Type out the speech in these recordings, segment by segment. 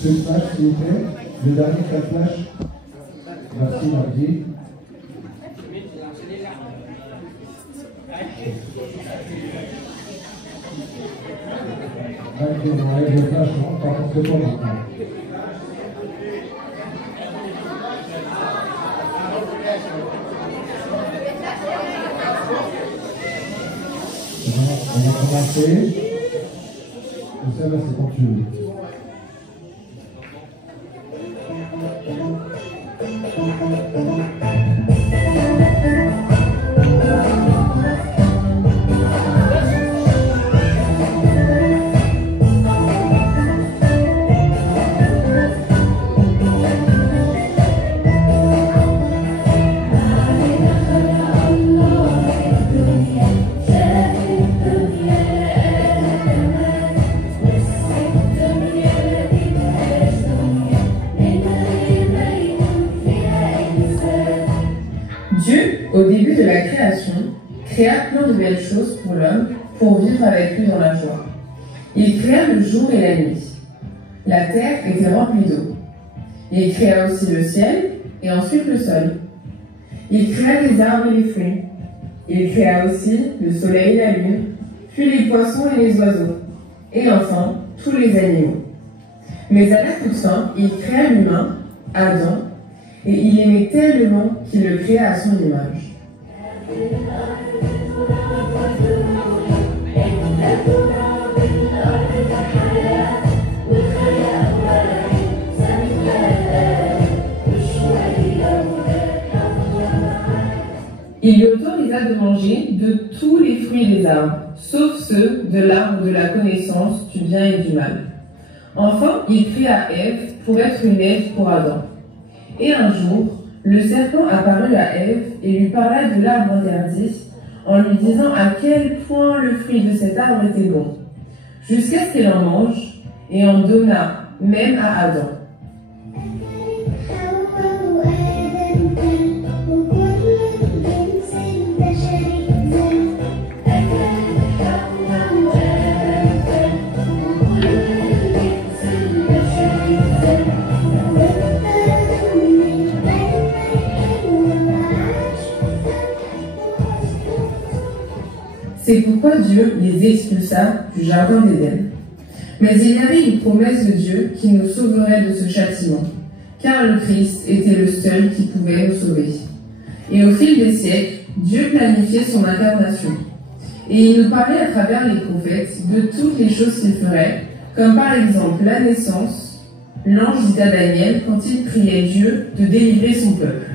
Deux flashs, s'il vous plaît. Le dernier 4 flashs. Merci, Mardi. Ok, on enlève le flash, on va contre toi maintenant. On va commencer. Tout ça, là, c'est quand tu veux. Dieu, au début de la création, créa plein de belles choses pour l'homme, pour vivre avec lui dans la joie. Il créa le jour et la nuit. La terre était remplie d'eau. Il créa aussi le ciel et ensuite le sol. Il créa les arbres et les fruits. Il créa aussi le soleil et la lune, puis les poissons et les oiseaux, et enfin tous les animaux. Mais à la toute fin, il créa l'humain, Adam, et il aimait tellement qu'il le créa à son image. Il lui autorisa de manger de tous les fruits des arbres, sauf ceux de l'arbre de la connaissance du bien et du mal. Enfin, il créa Ève pour être une aide pour Adam. Et un jour, le serpent apparut à Ève et lui parla de l'arbre interdit, en lui disant à quel point le fruit de cet arbre était bon, jusqu'à ce qu'elle en mange, et en donna même à Adam. C'est pourquoi Dieu les expulsa du jardin d'Éden. Mais il y avait une promesse de Dieu qui nous sauverait de ce châtiment, car le Christ était le seul qui pouvait nous sauver. Et au fil des siècles, Dieu planifiait son incarnation. Et il nous parlait à travers les prophètes de toutes les choses qu'il ferait, comme par exemple la naissance. L'ange dit à Daniel quand il priait Dieu de délivrer son peuple.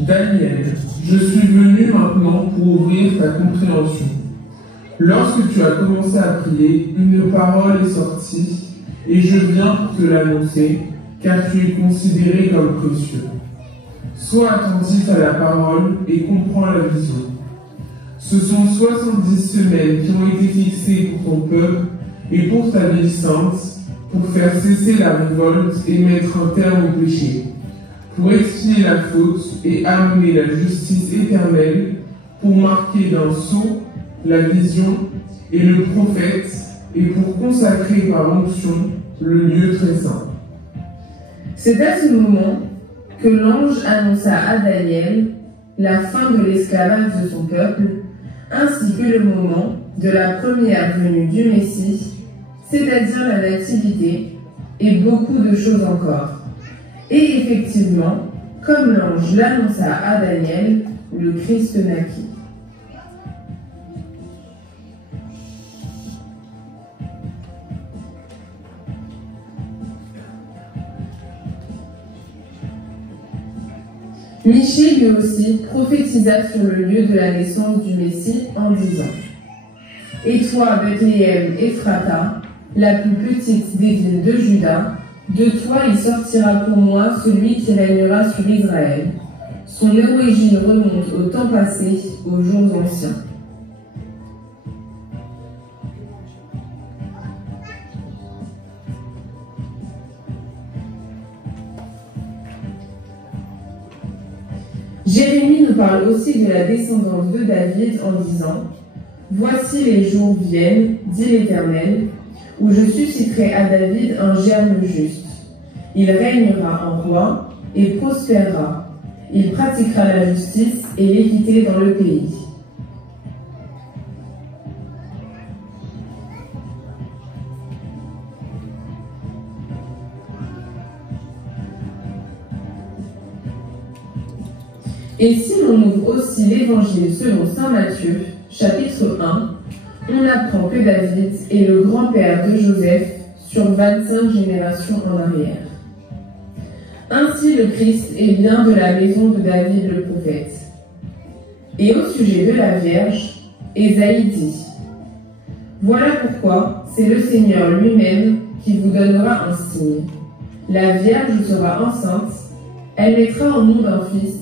Daniel, je suis venu maintenant pour ouvrir ta compréhension. Lorsque tu as commencé à prier, une parole est sortie, et je viens pour te l'annoncer, car tu es considéré comme précieux. Sois attentif à la parole et comprends la vision. Ce sont 70 semaines qui ont été fixées pour ton peuple et pour ta ville sainte, pour faire cesser la révolte et mettre un terme au péché, pour expier la faute et amener la justice éternelle, pour marquer d'un sceau la vision et le prophète, et pour consacrer par onction le lieu très saint. C'est à ce moment que l'ange annonça à Daniel la fin de l'esclavage de son peuple, ainsi que le moment de la première venue du Messie, c'est-à-dire la nativité, et beaucoup de choses encore. Et effectivement, comme l'ange l'annonça à Daniel, le Christ naquit. Michée lui aussi prophétisa sur le lieu de la naissance du Messie en disant: Et toi, Bethléem Ephrata, la plus petite des villes de Juda, de toi il sortira pour moi celui qui régnera sur Israël. Son origine remonte au temps passé, aux jours anciens. Jérémie nous parle aussi de la descendance de David en disant: Voici les jours viennent, dit l'Éternel, où je susciterai à David un germe juste. Il régnera en roi et prospérera. Il pratiquera la justice et l'équité dans le pays. Et si l'on ouvre aussi l'Évangile selon saint Matthieu, chapitre 1, on apprend que David est le grand-père de Joseph sur 25 générations en arrière. Ainsi le Christ est bien de la maison de David le prophète. Et au sujet de la Vierge, Ésaïe dit: Voilà pourquoi c'est le Seigneur lui-même qui vous donnera un signe. La Vierge sera enceinte, elle mettra au monde un fils,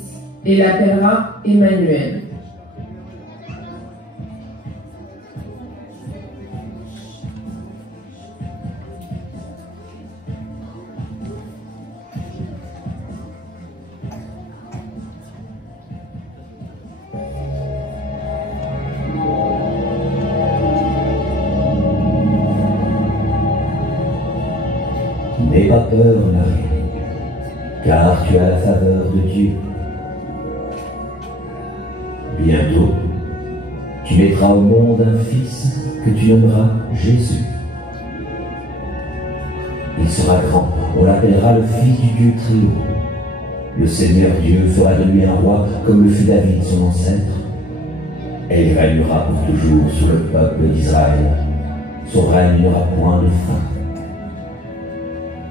et l'appellera Emmanuel. N'aie pas peur, Marie, car tu as la faveur de Dieu. Bientôt, tu mettras au monde un fils que tu nommeras Jésus. Il sera grand, on l'appellera le Fils du Dieu très haut. Le Seigneur Dieu fera de lui un roi comme le fut David son ancêtre. Et il régnera pour toujours sur le peuple d'Israël. Son règne n'aura point de fin.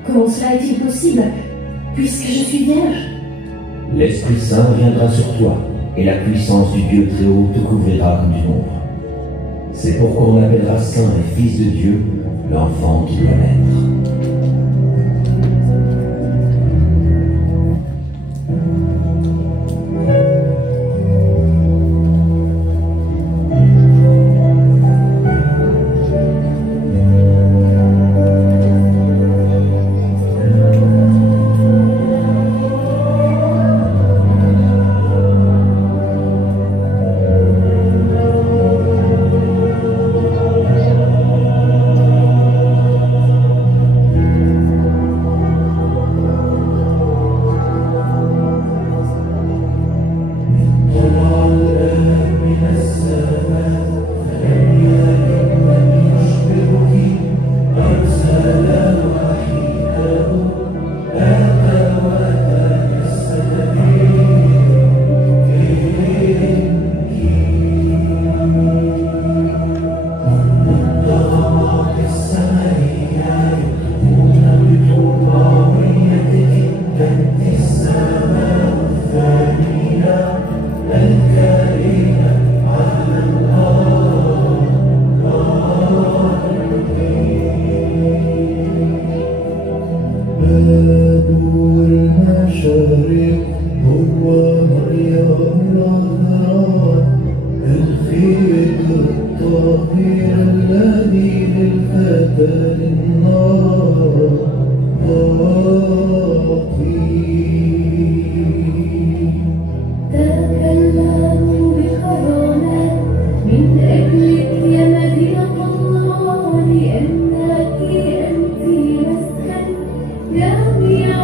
Comment cela est-il possible, puisque je suis vierge? L'Esprit Saint viendra sur toi, et la puissance du Dieu très haut te couvrira comme d'une ombre. C'est pourquoi on appellera saint et fils de Dieu l'enfant qui doit naître. تكلموا بخبر لأجلك يا مدينة الله لأنك أنت مسكن جميع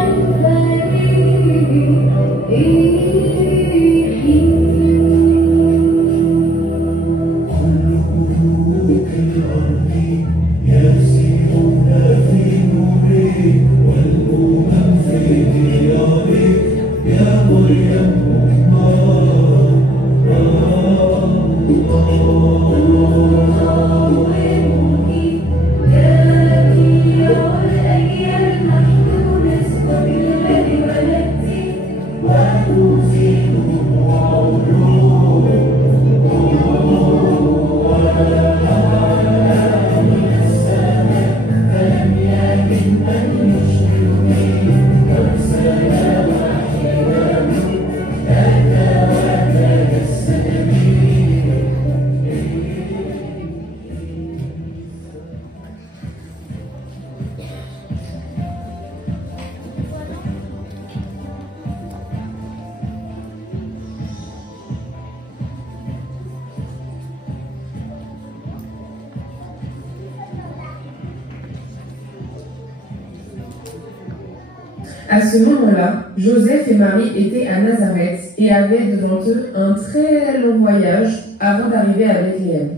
À ce moment-là, Joseph et Marie étaient à Nazareth et avaient devant eux un très long voyage avant d'arriver à Bethléem.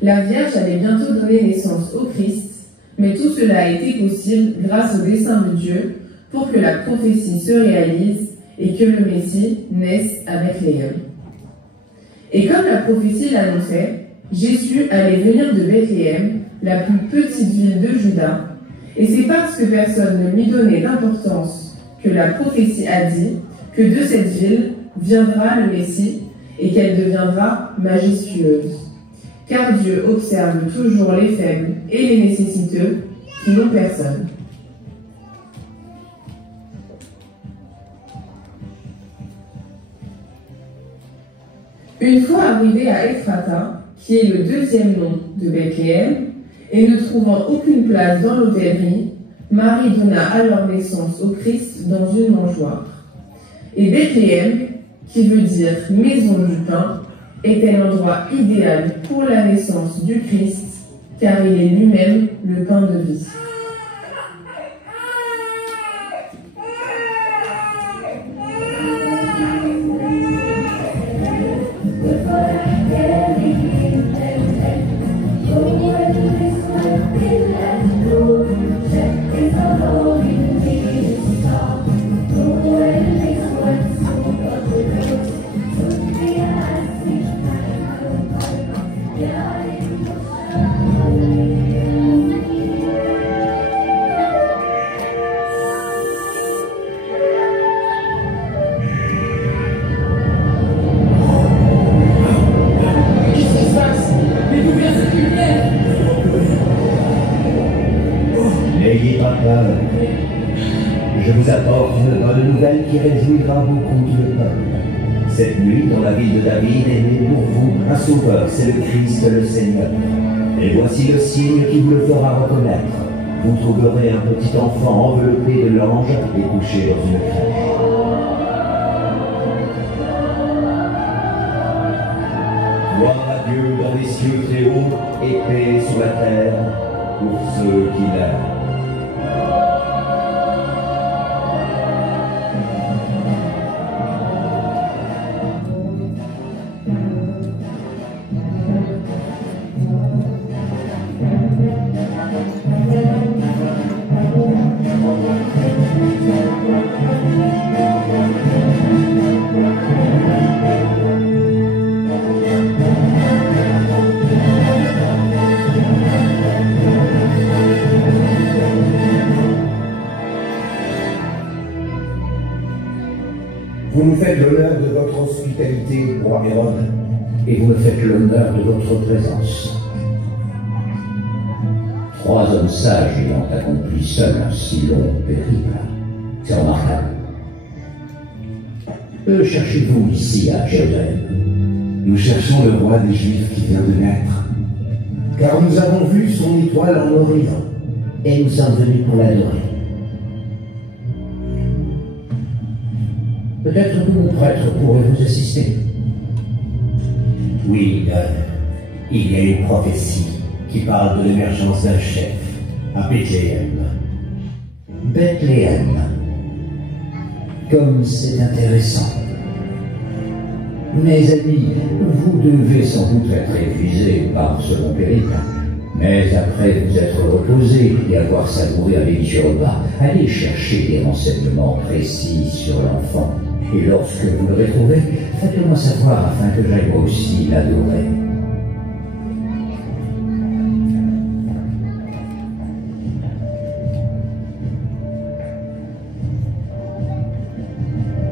La Vierge allait bientôt donner naissance au Christ, mais tout cela a été possible grâce au dessein de Dieu pour que la prophétie se réalise et que le Messie naisse à Bethléem. Et comme la prophétie l'annonçait, Jésus allait venir de Bethléem, la plus petite ville de Juda, et c'est parce que personne ne lui donnait d'importance que la prophétie a dit que de cette ville viendra le Messie et qu'elle deviendra majestueuse. Car Dieu observe toujours les faibles et les nécessiteux qui n'ont personne. Une fois arrivé à Ephrata, qui est le deuxième nom de Bethléem, et ne trouvant aucune place dans l'hôtellerie, Marie donna alors naissance au Christ dans une mangeoire. Et Bethléem, qui veut dire maison du pain, était l'endroit idéal pour la naissance du Christ, car il est lui-même le pain de vie. N'ayez pas peur. Je vous apporte une bonne nouvelle qui réjouira beaucoup de peuple. Cette nuit, dans la ville de David, est né pour vous un sauveur, c'est le Christ, le Seigneur. Et voici le signe qui vous le fera reconnaître. Vous trouverez un petit enfant enveloppé de l'ange et couché dans une crèche. Gloire à Dieu dans les cieux très hauts et paix sur la terre pour ceux qui l'aiment. Vous nous faites l'honneur de votre hospitalité, roi Hérode, Et vous me faites l'honneur de votre présence. 3 hommes sages ayant accompli seuls un si long périple. C'est remarquable. Que cherchez-vous ici à Jérusalem? Nous cherchons le roi des Juifs qui vient de naître, car nous avons vu son étoile en l'horizon, Et nous sommes venus pour l'adorer. Peut-être que mon prêtre pourrait vous assister. Oui, Il y a une prophétie qui parle de l'émergence d'un chef à Bethléem. Bethléem. Comme c'est intéressant. Mes amis, vous devez sans doute être épuisés par ce long périple. Mais après vous être reposés et avoir savouré un délicieux repas, allez chercher des renseignements précis sur l'enfant. Et lorsque vous l'aurez trouvé, faites-le-moi savoir afin que j'aille moi aussi l'adorer.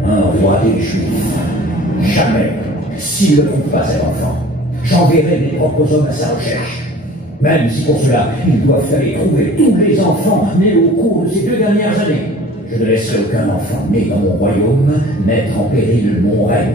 Un roi des Juifs. Jamais, s'il ne trouve pas cet enfant, j'enverrai mes propres hommes à sa recherche. Même si pour cela, ils doivent aller trouver tous les enfants nés au cours de ces 2 dernières années. Je ne laisserai aucun enfant né dans mon royaume mettre en péril mon règne.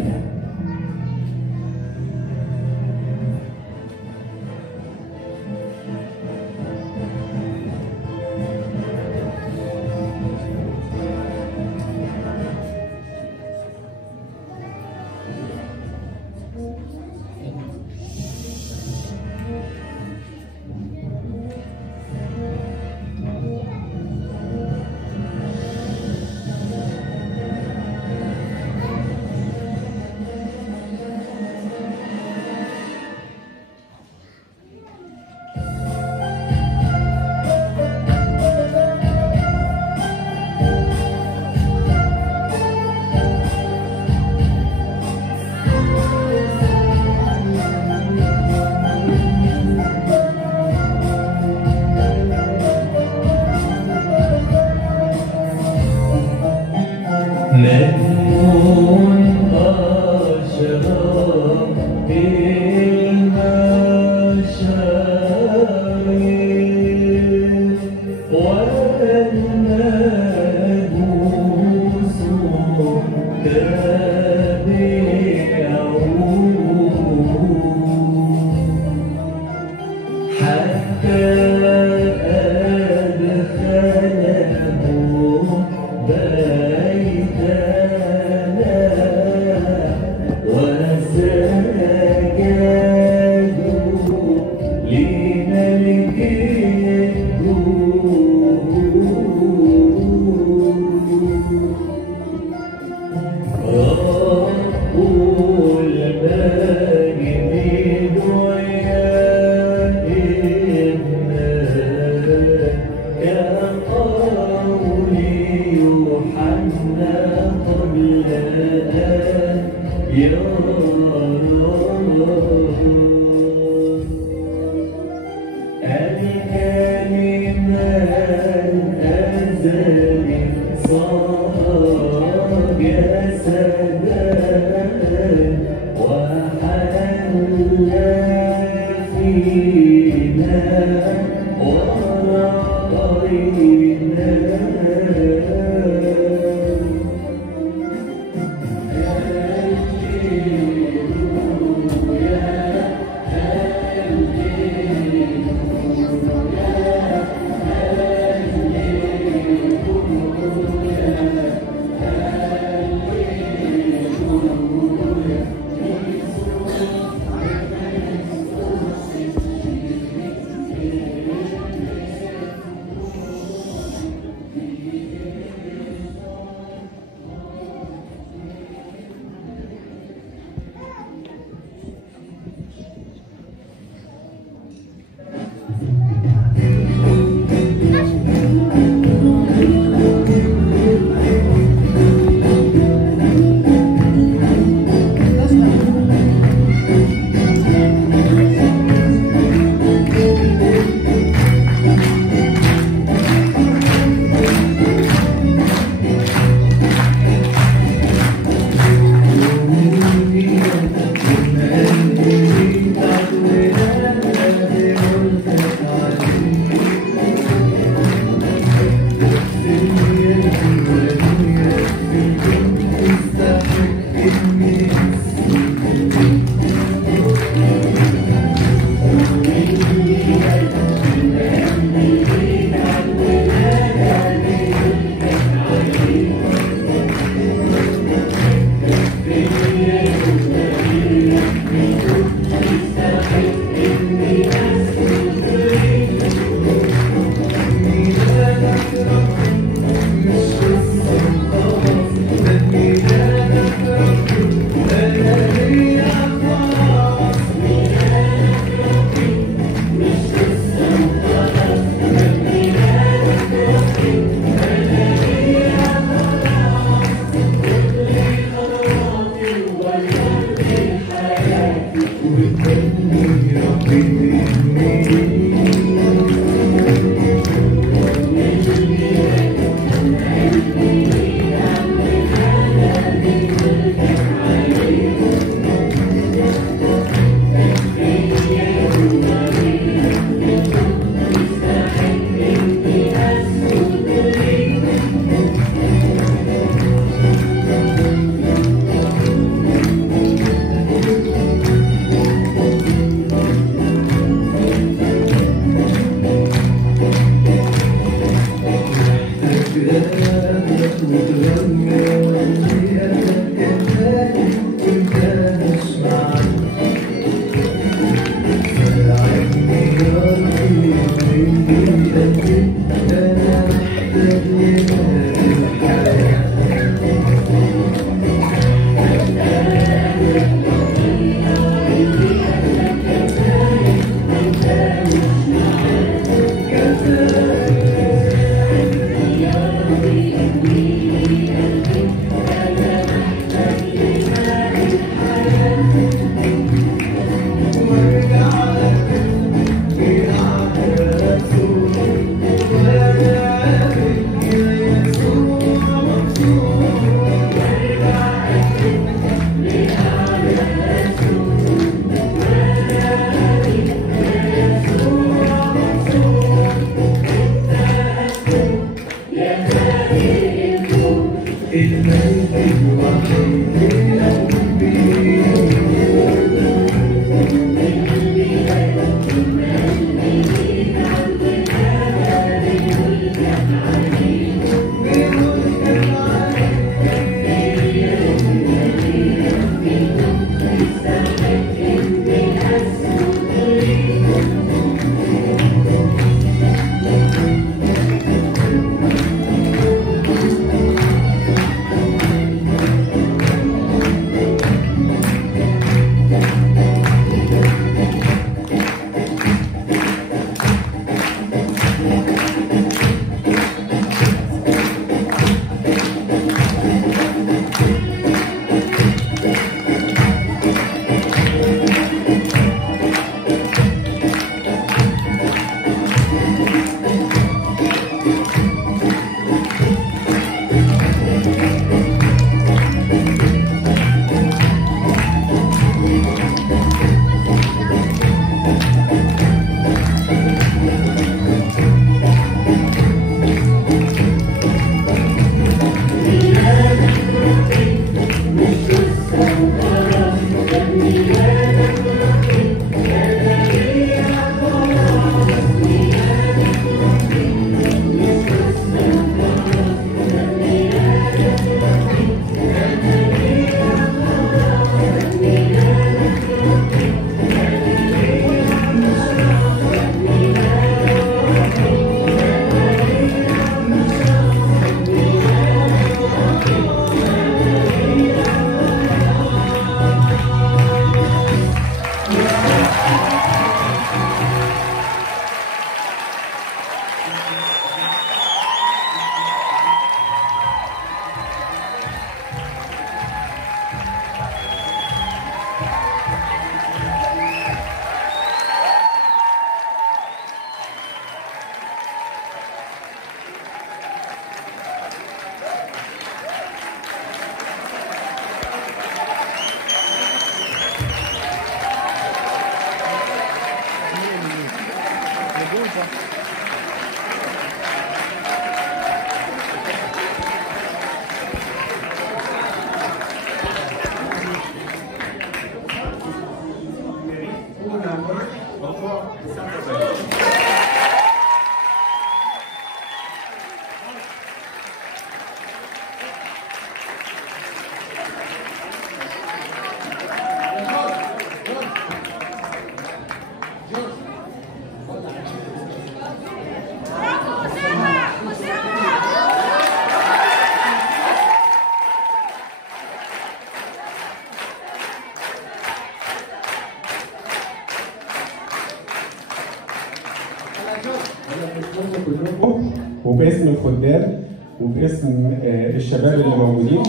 كلكم وباسم الخدام وباسم الشباب اللي موجودين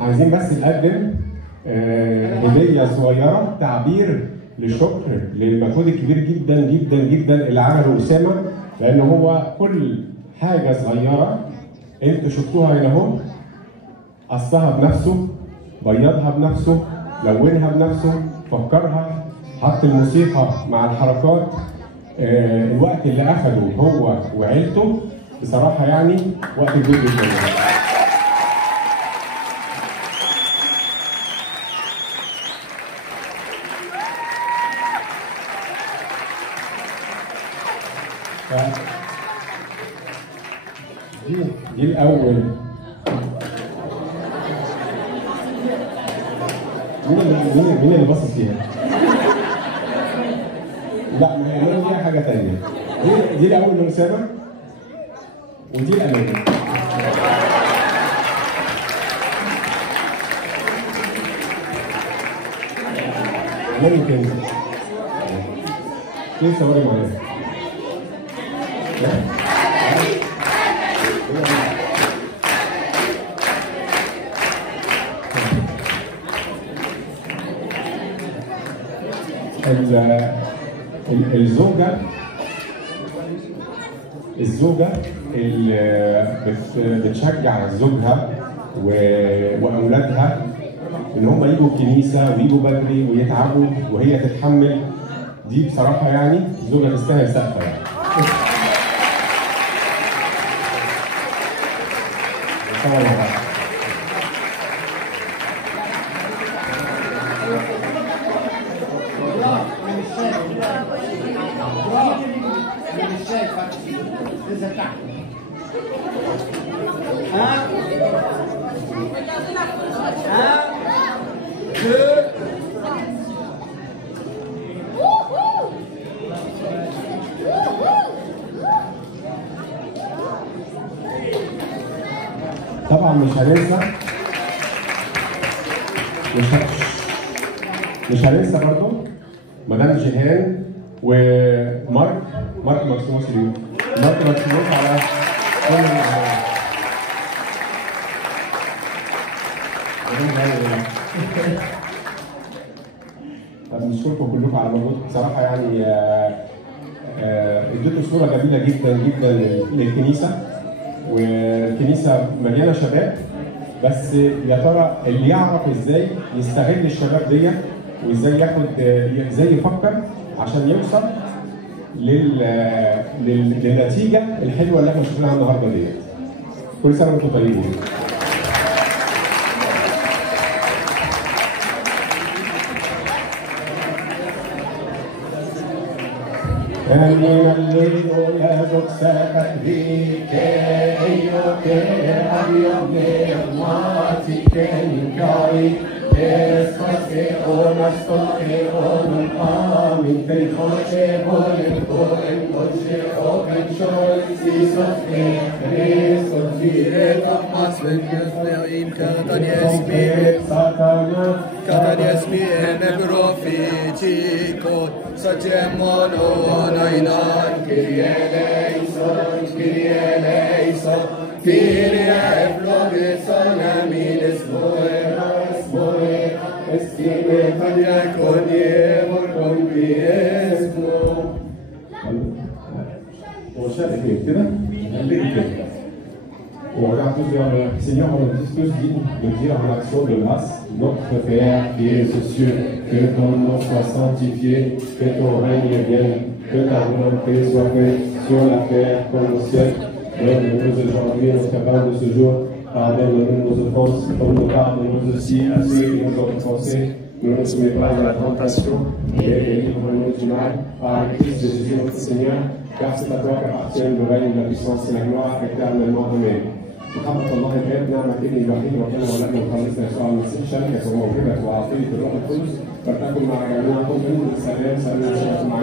عايزين بس نقدم هديه صغيره تعبير للشكر للمجهود الكبير جدا جدا جدا اللي عمله اسامه، لان هو كل حاجه صغيره انتوا شفتوها هنا اهو، قصها بنفسه، بيضها بنفسه، لونها بنفسه، فكرها، حط الموسيقى مع الحركات. الوقت اللي اخده هو وعيلته بصراحه يعني وقت كبير جدا. دي الاول. مين اللي باصص فيها؟ لا، ما هي فيها حاجه ثانيه. دي الاول لأسامة ودي الامانه. امانه تنزل. ليه صوري معايا؟ الزوجة اللي بتشجع زوجها وأولادها إن هم يجوا الكنيسة ويجوا بدري ويتعبوا وهي تتحمل، دي بصراحة يعني زوجة تستاهل سقفة يعني. طبعا مش هننسى برضه مدام جيهان ومارك ماكسيموس اليوم. مارك ماكسيموس على كل طب نشكركم كلكم على مجهودكم بصراحه يعني. اديتوا صوره جميله جدا جدا للكنيسه، والكنيسه مليانه شباب، بس يا ترى اللي يعرف ازاي يستغل الشباب دي وازاي ازاي يفكر عشان يوصل للنتيجه الحلوه اللي احنا شفناها النهارده دي. كل سنه وانتم طيبين. من الليل يبك سكتريك أيوك أبيض ماتي كنكاي اسقطي ونستقي ونقامي في خوشي بولن بولن خوشي أوكن شوي سيسوكي ريسوكي ريتقمس بالكفرين كتن يسمي كتن يسمي نبروفيتيكو سجمونو ناينان كريه ليسون كريه ليسون كريه فلوغيسون أمين اسمه استيمي قد يكون يمركم باسمه. On chante كده on regarde tous vers le Seigneur, on est tous dignes de dire en action de grâce: notre Père qui es aux cieux, que ton nom soit sanctifié, que ton règne vienne, que ta volonté soit faite sur la terre comme au ciel. Donne-nous aujourd'hui notre pain de ce jour. Pardonne-nous nos offenses, comme nous pardonnons aussi à ceux qui nous ont offensés. Ne nous soumets pas à la tentation, mais délivre-nous du mal, par le Christ de Jésus notre Seigneur, car c'est à toi qu'appartiennent le règne, la puissance et la gloire éternellement. Amen. محبة الله الآب نعمة ابن الوحيد وكان ولدنا وخلصنا يسوع المسيح شركة وموهبة وعطية الروح القدس فلتكن مع جميعكم من السلام سلام مع